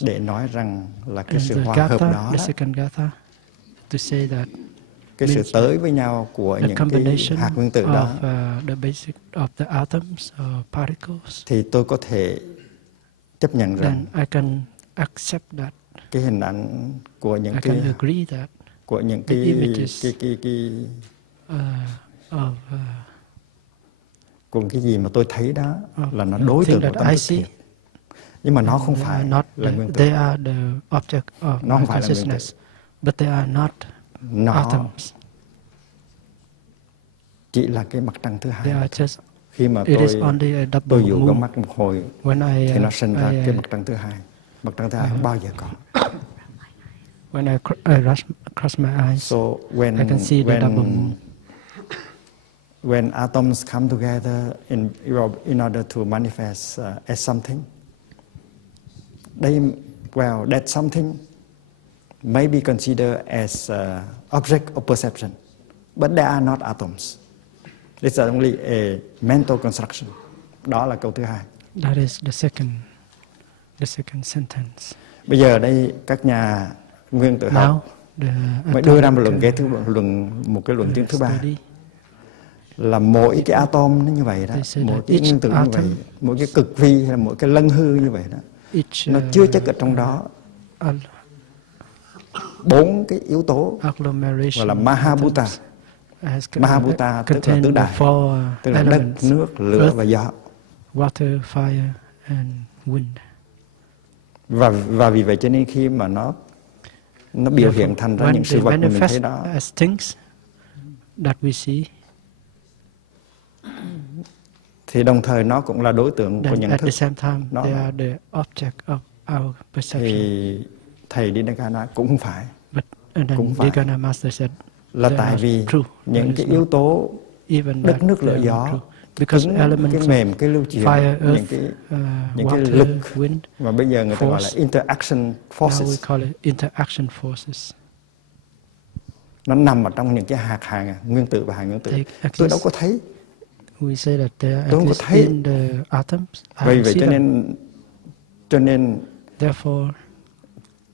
để nói rằng là cái sự hòa hợp đó, cái sự tới với nhau của những cái hạt nguyên tử đó, thì tôi có thể chấp nhận rằng cái hình ảnh của những cùng cái gì mà tôi thấy đó là nó đối tượng của tâm thức thiệt. Nhưng mà nó không phải là nguyên tử. Nó không phải là nguyên tử. But they are not atoms. Chỉ là cái mặt trăng thứ hai. Khi mà tôi dụ con mắt một hồi thì nó sinh ra cái mặt trăng thứ hai. Mặt trăng thứ hai không bao giờ có. When I cross my eyes, so I can see the double moon. When atoms come together in order to manifest as something, that something may be considered as object of perception, but they are not atoms. It's only a mental construction. Đó là câu thứ hai. That is the second sentence. Bây giờ đây các nhà nguyên tử học mới đưa ra một cái luận tiếng thứ ba, là mỗi cái atom nó như vậy đó, mỗi cái nguyên tử như vậy, mỗi cái cực vi hay là mỗi cái lân hư như vậy đó, nó chứa chất ở trong đó 4 cái yếu tố gọi là Mahabhuta. Mahabhuta tức là tứ đại, tức là đất, nước, lửa và gió. Water, fire and wind. Và vì vậy cho nên khi mà nó biểu hiện thành ra những sự vật mình thấy đó, as things that we see, thì đồng thời nó cũng là đối tượng của nhận thức. At the same time, they are the object of our perception. Thì thầy Dignaga nói cũng không phải. Cũng phải. Dignaga Master said, là tại vì những cái yếu tố đất, nước, lửa, gió, because cái mềm, cái lưu chuyển, những cái lực mà bây giờ người ta gọi là interaction forces. Nó nằm ở trong những cái hạt nguyên tử và hạt nguyên tử. Tôi đâu có thấy. Tôi không có thấy. Vì vậy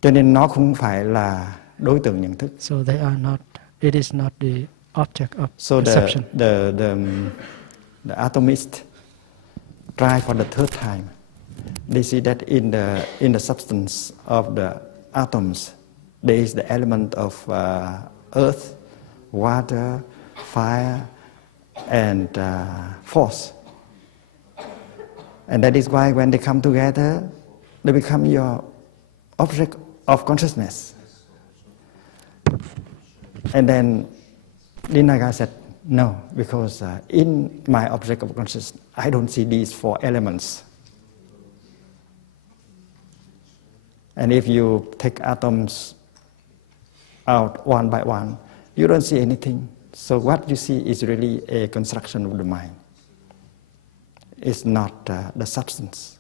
cho nên nó không phải là đối tượng nhận thức. So they are not. It is not the object of perception. The atomists try for the third time. They see that in the substance of the atoms there is the element of earth, water, fire, and force. And that is why when they come together, they become your object of consciousness. And then Dignaga said, no, because in my object of consciousness, I don't see these 4 elements. And if you take atoms out one by one, you don't see anything. So what you see is really a construction of the mind. It's not the substance.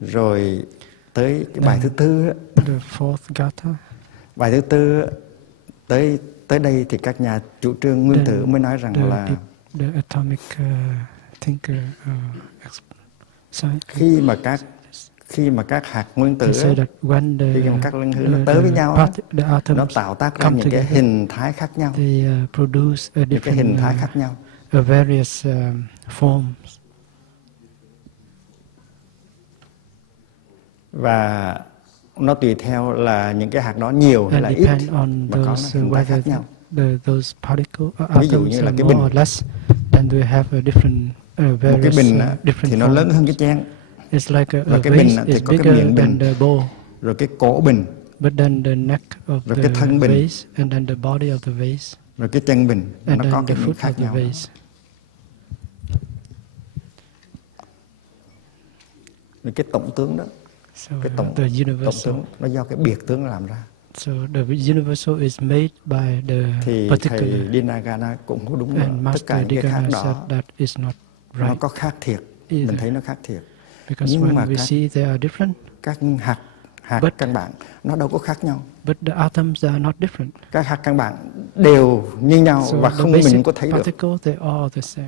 Rồi tới cái bài thứ tư, the fourth gatha. Bài thứ tư tới đây thì các nhà chủ trương nguyên tử mới nói rằng là the atomic thinker khi mà các hạt nguyên tử, khi mà các linh hư nó tới với nhau, nó tạo tác ra những cái hình thái khác nhau, những cái hình thái khác nhau. Various forms. Và nó tùy theo là những cái hạt đó nhiều hay là ít mà có hình thái khác nhau. Those particles, ví dụ như là cái bình, then they have a different, một cái bình thì nó lớn hơn cái chén. Và cái bình thì có cái miệng bình, rồi cái cổ bình, but then the neck of rồi cái thân bình, vase, and then the body of the vase, rồi cái chân bình, nó có cái miệng khác nhau. Rồi cái tổng tướng đó, cái tổng tướng nó do cái biệt tướng làm ra. So the universal is made by the particular. Thì thầy Dignaga cũng có đúng rồi. Tất cả những cái khác đó nó có khác thiệt. Mình thấy nó khác thiệt. Nhưng mà các hạt căn bản nó đâu có khác nhau. But the atoms are not different. Các hạt căn bản đều như nhau và không mình có thấy được.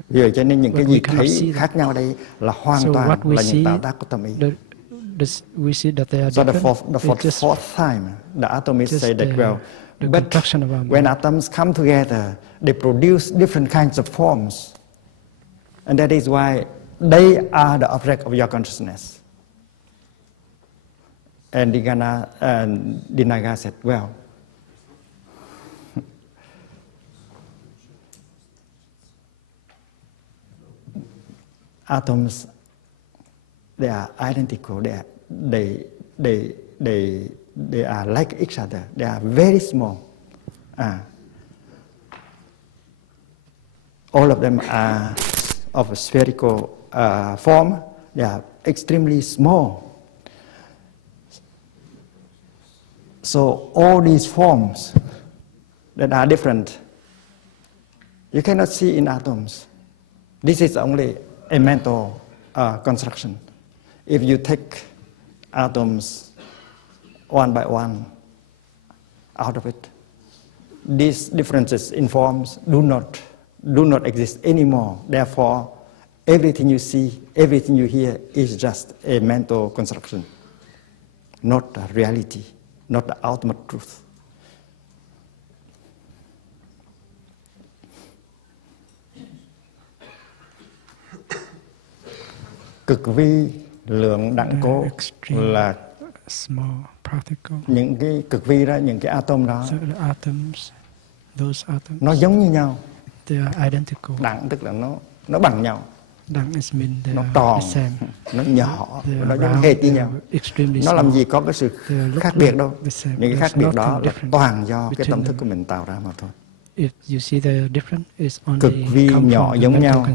Vì cho nên những cái gì thấy khác nhau đây là hoàn toàn là những tạo tác của tâm ý. We see that they are so different. the fourth time, the atomists say that, well, but when atoms come together, they produce different kinds of forms. And that is why they are the object of your consciousness. And Dignaga said, well, atoms, they are identical. They are like each other. They are very small. All of them are of a spherical form. They are extremely small. So all these forms that are different, you cannot see in atoms. This is only a mental construction. If you take atoms one by one out of it, these differences in forms do not exist anymore. Therefore, everything you see, everything you hear is just a mental construction, not a reality, not the ultimate truth. Cực vi lượng đẳng cố là những cái cực vi đó, những cái atom đó, nó giống như nhau. Đẳng tức là nó bằng nhau. Nó tròn, nó nhỏ, nó giống hệt như nhau. Nó làm gì có cái sự khác biệt đâu. Những cái khác biệt đó là toàn do cái tâm thức của mình tạo ra mà thôi. Cực vi nhỏ giống nhau,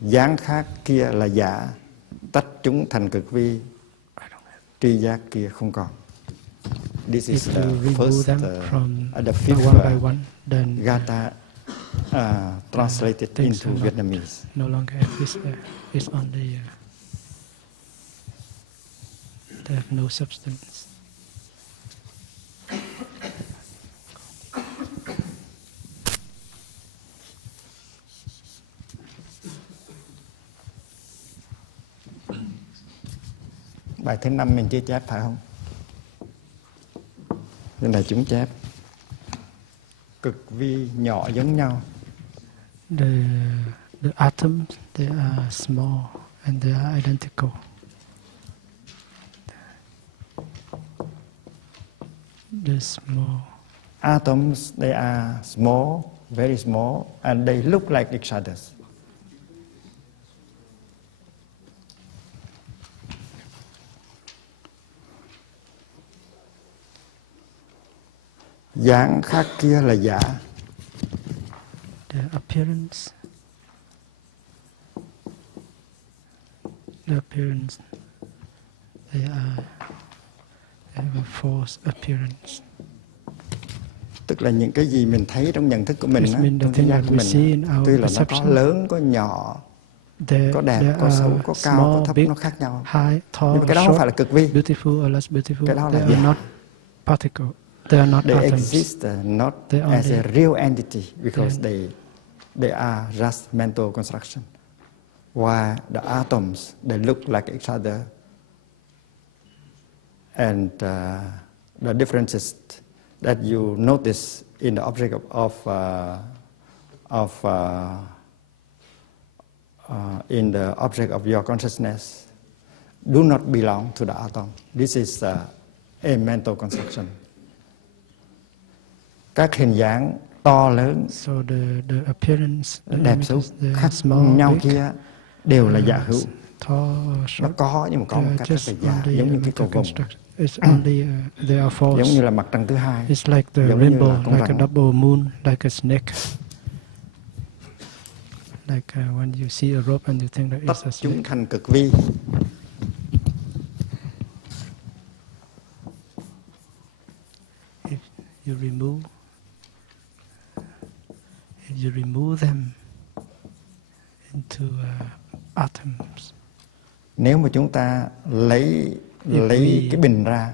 dáng khác kia là giả, tách chúng thành cực vi, tri giác kia không còn. This is the first, the fifth gatha translated into Vietnamese. No longer exist there. It's only they have no substance. Bài thứ 5 mình chưa chép phải không? Đây là chúng chép. Cực vi nhỏ giống nhau. The atoms, they are small and they are identical. The small atoms, they are small, very small, and they look like each other. Dáng khác kia là giả. The appearance, they have a false appearance. Tức là những cái gì mình thấy trong nhận thức của mình, trong thế gian của mình, tuy là nó có lớn, có nhỏ, có đẹp, có xấu, có cao, có thấp, nó khác nhau. Nhưng mà cái đó không phải là cực vi. Cái đó là giả. They exist not as a real entity because they are just mental construction. While the atoms, they look like each other, and the differences that you notice in the object in the object of your consciousness do not belong to the atom. This is a mental construction. Các hình dáng to lớn, the appearance, đẹp xấu khác nhau kia đều là giả hữu. Nó có nhưng mà có một cách rất là giả, giống như cái cầu vồng, giống như là mặt trăng thứ hai, it's like the rainbow, like a double moon, like a snake. Like when you see a rope and you think that it's a snake. Tách chúng thành cực vi. If you remove them into atoms. Nếu mà chúng ta lấy cái bình ra,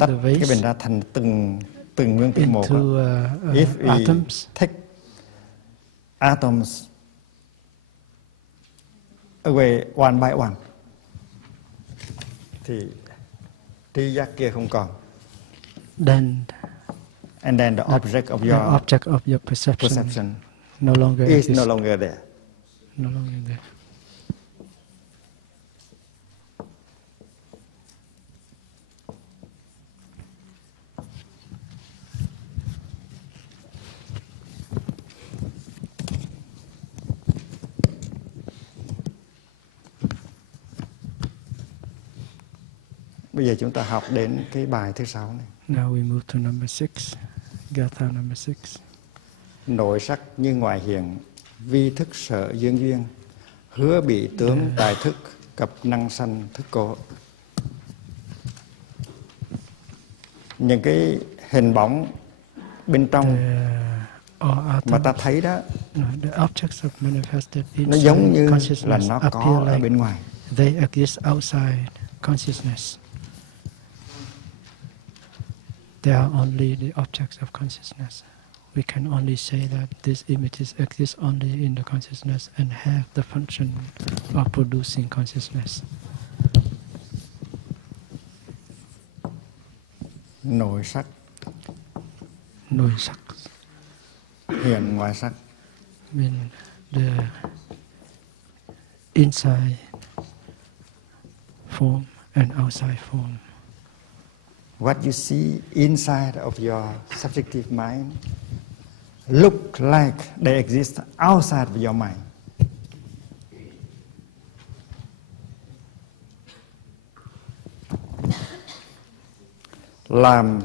tách cái bình ra thành từng nguyên tử một. If we take atoms away one by one, thì tri giác kia không còn. And then the object of your perception no longer is no longer there. No longer there. Bây giờ chúng ta học đến cái bài thứ 6 này. Now we move to number 6. Gatha number 6. Nội sắc như ngoại hiện, vi thức sở dương duyên, hứa bị tướng tài thức, cập năng sanh thức cố. Những cái hình bóng bên trong mà ta thấy đó, nó giống như là nó có ở bên ngoài. They exist outside consciousness. They are only the objects of consciousness. We can only say that these images exist only in the consciousness and have the function of producing consciousness. Nội sắc. Nội sắc. Hiện ngoại sắc. Mean the inside form and outside form. What you see inside of your subjective mind look like they exist outside of your mind. Làm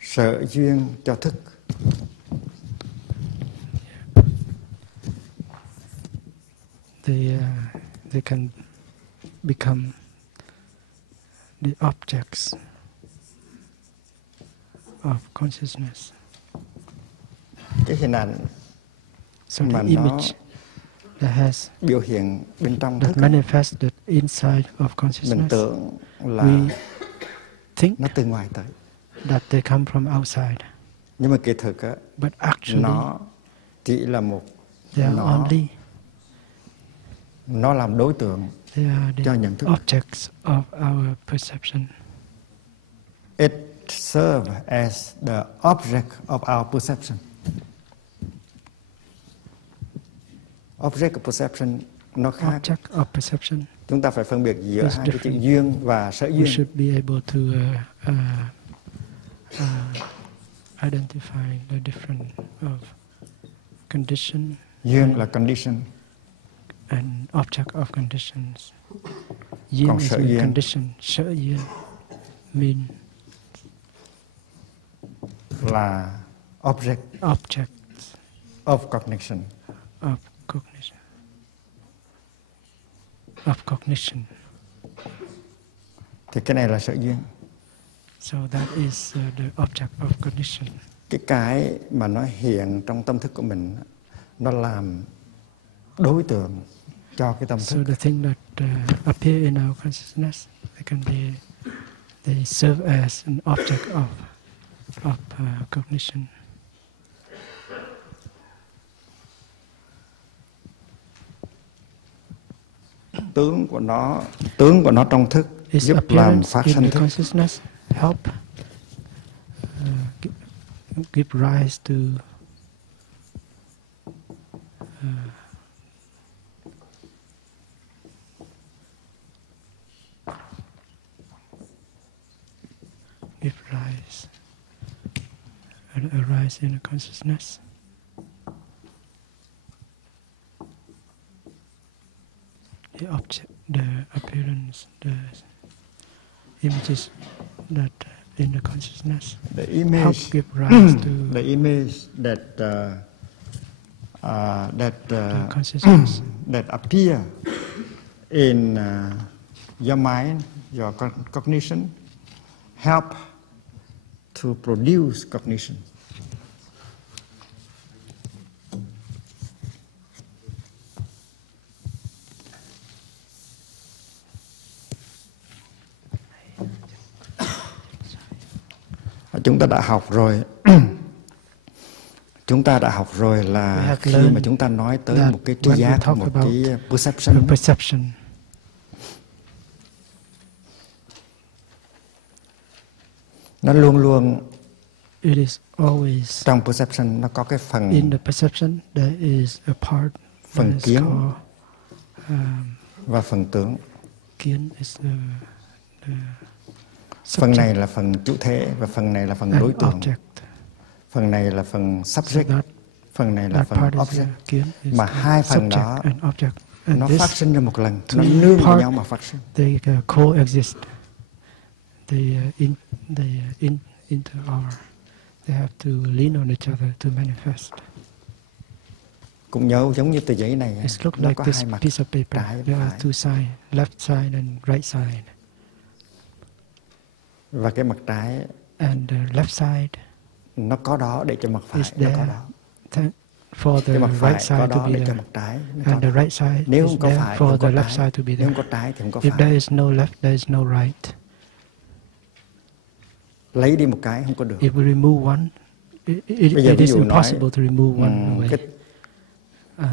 sở duyên cho thức. They can become the objects of consciousness. Cái hình ảnh mà nó biểu hiện bên trong thức, manifested inside of consciousness. Mình tưởng là nó từ ngoài tới. That they come from outside. Nhưng mà kỳ thực á, nó chỉ là một nó làm đối tượng cho nhận thức. Objects of our perception. It serves as the object of our perception. Object of perception nó khác. Object of perception. Chúng ta phải phân biệt giữa hai cái chữ duyên và sở duyên. We should be able to identifying the different of condition. Duyên là condition. And object of conditions. Yin is mean condition. Sở duyên mean là object. Object of cognition. Of cognition. Of cognition. Thì cái này là sở duyên. So that is the object of cognition. Cái mà nó hiện trong tâm thức của mình, nó làm đối tượng cho cái tâm thức. So the thing that appear in our consciousness, they serve as an object of cognition. Tướng của nó trong thức giúp làm phát sinh thức. Consciousness help give rise to arise in a consciousness. The object, the appearance, the images that in the consciousness. The image help give rise to the image that consciousness that appear in your mind, your cognition, help to produce cognition. Chúng ta đã học rồi. Chúng ta đã học rồi là khi mà chúng ta nói tới một cái tri giác, một cái perception. Nó luôn luôn trong perception nó có cái phần in the perception there is a part phần kiến và phần tưởng. Kiến is the phần này là phần chủ thể và phần này là phần đối tượng. Phần này là phần subject, phần này là phần object. Mà hai phần đó nó phát sinh ra một lần, nó nương vào nhau mà phát sinh. They coexist. They inter-are. They have to lean on each other to manifest. Cũng giống như tờ giấy này, nó có hai mặt, piece of paper. trái There và are two sides, left side and right side. Và cái mặt trái and the left side nó có đó để cho mặt phải nó có đó. For the right side to be there, and the right side nếu is không có there phải, for the có left trái. side to be there. Nếu không có trái thì không có If phải. there is no left, there is no right. Lấy đi một cái không có được. If we remove one, it is impossible to remove one away.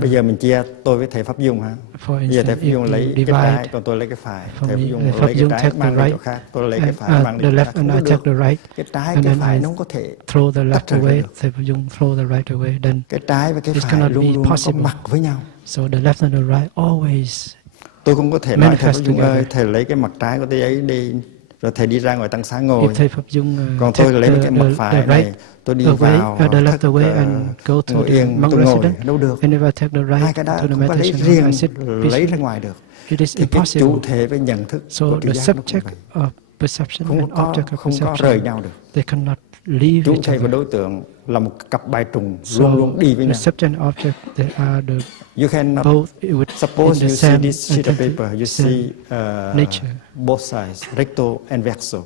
Bây giờ mình chia tôi với thầy Pháp Dung ha. Bây giờ thầy Pháp Dung lấy cái trái, còn tôi lấy cái phải. Thầy Pháp Dung lấy cái trái mang đi chỗ khác, tôi lấy cái phải mang đi chỗ khác. Không có được. Cái trái cái phải nó không có thể throw the left away. Thầy Pháp Dung throw the right away. Then cái trái và cái phải luôn luôn có mặt với nhau. So the left and the right always. Tôi không có thể nói thầy Pháp Dung ơi, thầy lấy cái mặt trái của tôi ấy đi. Rồi thầy đi ra ngoài tăng xá ngồi. Còn tôi lấy cái mặt phải này, tôi đi vào ngồi yên, tôi ngồi, đâu được. Hai cái đó không có lấy riêng, lấy ra ngoài được. Thì cái chủ thể với nhận thức của tri giác nó cũng vậy. Không có rời nhau được. Chủ thể và đối tượng là một cặp bài trùng luôn luôn đi với nhau. You cannot suppose you see this sheet of paper, you see both sides, recto and verso.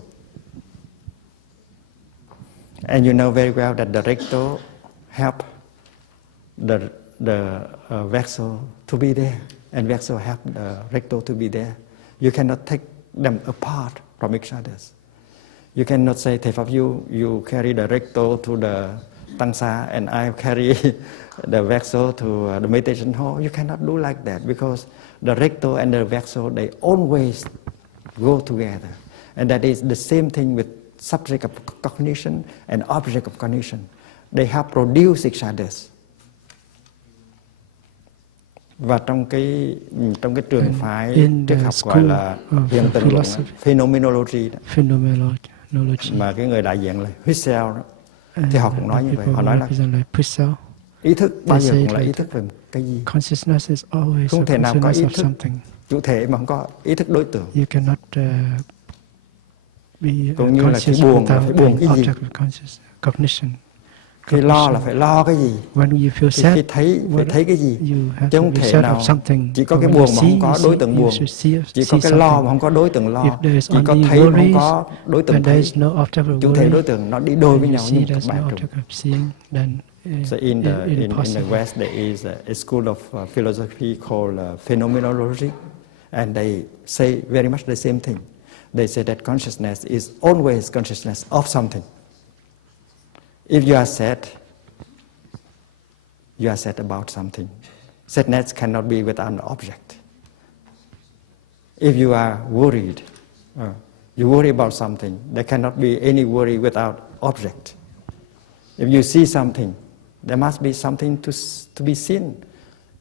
And you know very well that the recto help the verso to be there, and verso help the recto to be there. You cannot take them apart from each other. You cannot say, Thầy Pháp, you carry the recto to the Tangsa and I carry the verso to the meditation hall. You cannot do like that because the recto and the verso, they always go together. And that is the same thing with subject of cognition and object of cognition. They help produce each other. Và trong cái trường phái triết học gọi là hiện tượng luận, phenomenology. mà cái người đại diện là Husserl đó, thì họ cũng nói như vậy. Họ nói là ý thức bao giờ cũng là ý thức về một cái gì. Không thể nào có ý thức chủ thể mà không có ý thức đối tượng. Cũng như là cái buồn là phải buồn cái gì. Khi lo là phải lo cái gì. Khi thấy phải thấy cái gì. Chứ không thể nào chỉ có cái buồn mà không có đối tượng buồn. Chỉ có cái lo mà không có đối tượng lo. Chỉ có thấy mà không có đối tượng thấy. Chủ thể đối tượng nó đi đôi với nhau như một cặp bài trùng. So in the West there is a school of philosophy called phenomenology, and they say very much the same thing. They say that consciousness is always consciousness of something. If you are sad about something. Sadness cannot be without an object. If you are worried, you worry about something, there cannot be any worry without object. If you see something, there must be something to be seen.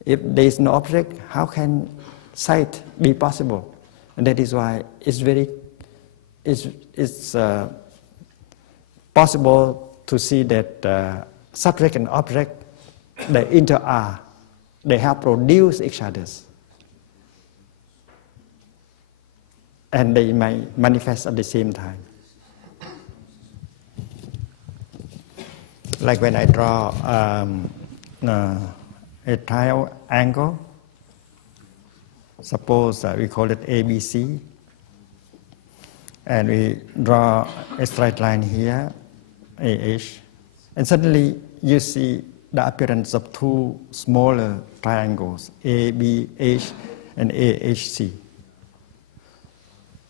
If there is no object, how can sight be possible? And that is why it's possible to see that subject and object, they interact, they help produce each other. And they may manifest at the same time. Like when I draw a triangle, suppose we call it ABC, and we draw a straight line here, AH, and suddenly you see the appearance of two smaller triangles, ABH and AHC.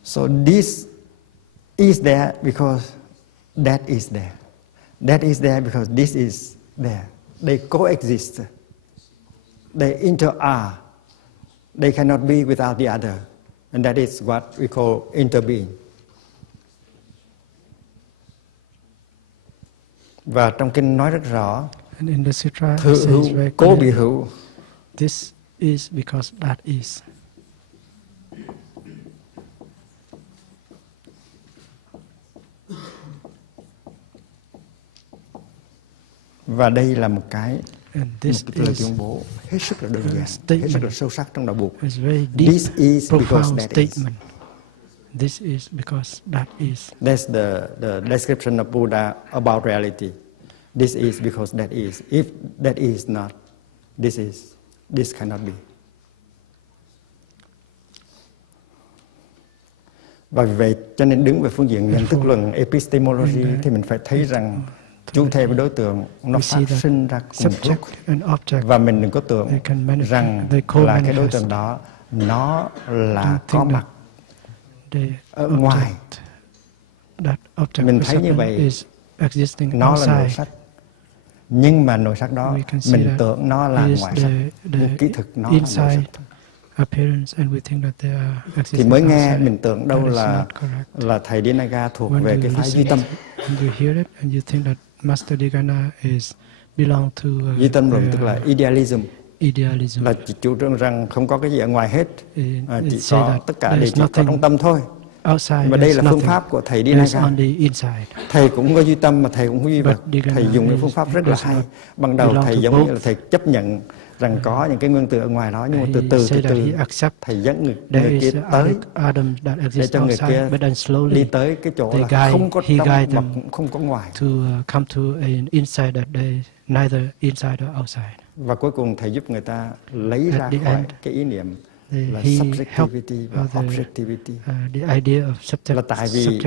So this is there because that is there. That is there because this is there. They coexist. They interact. They cannot be without the other. And that is what we call interbeing. Và trong kinh nói rất rõ, thử hữu, cố bị hữu. This is because that is. Và đây là một cái lời tuyên bố hết sức là đơn giản, hết sức là sâu sắc trong đạo Bụt. This is because that is. This is because that is. That's the description of Buddha about reality. This is because that is. If that is not, this is. This cannot be. Và vì vậy cho nên đứng về phương diện nhận thức luận epistemology thì mình phải thấy rằng chủ thể và đối tượng nó phát sinh ra cùng lúc, và mình đừng có tưởng rằng là cái đối tượng đó nó là có mặt ở ngoài. Mình thấy như vậy nó là nội sắc, nhưng mà nội sắc đó mình tưởng nó là ngoại sắc, nhưng kỹ thực nó là nội sắc. Thì mới nghe mình tưởng đâu là thầy Dignaga thuộc về cái phái duy tâm. Master Dignaga belong to duy tâm rồi, tức là idealism. Là chỉ chủ trương rằng không có cái gì ở ngoài hết, chỉ có tất cả đều chỉ có trong tâm thôi. Và đây là phương pháp của thầy Dignaga. Thầy cũng không có duy tâm mà thầy cũng không duy vật. Thầy dùng cái phương pháp rất là hay. Ban đầu thầy giống như là thầy chấp nhận rằng có những cái nguyên tử ở ngoài đó, nhưng mà từ từ thầy dẫn người kia tới để cho người kia đi tới cái chỗ là không có trong mà cũng không có ngoài. Và cuối cùng thầy giúp người ta lấy ra khỏi cái ý niệm là subjectivity và objectivity. Là tại vì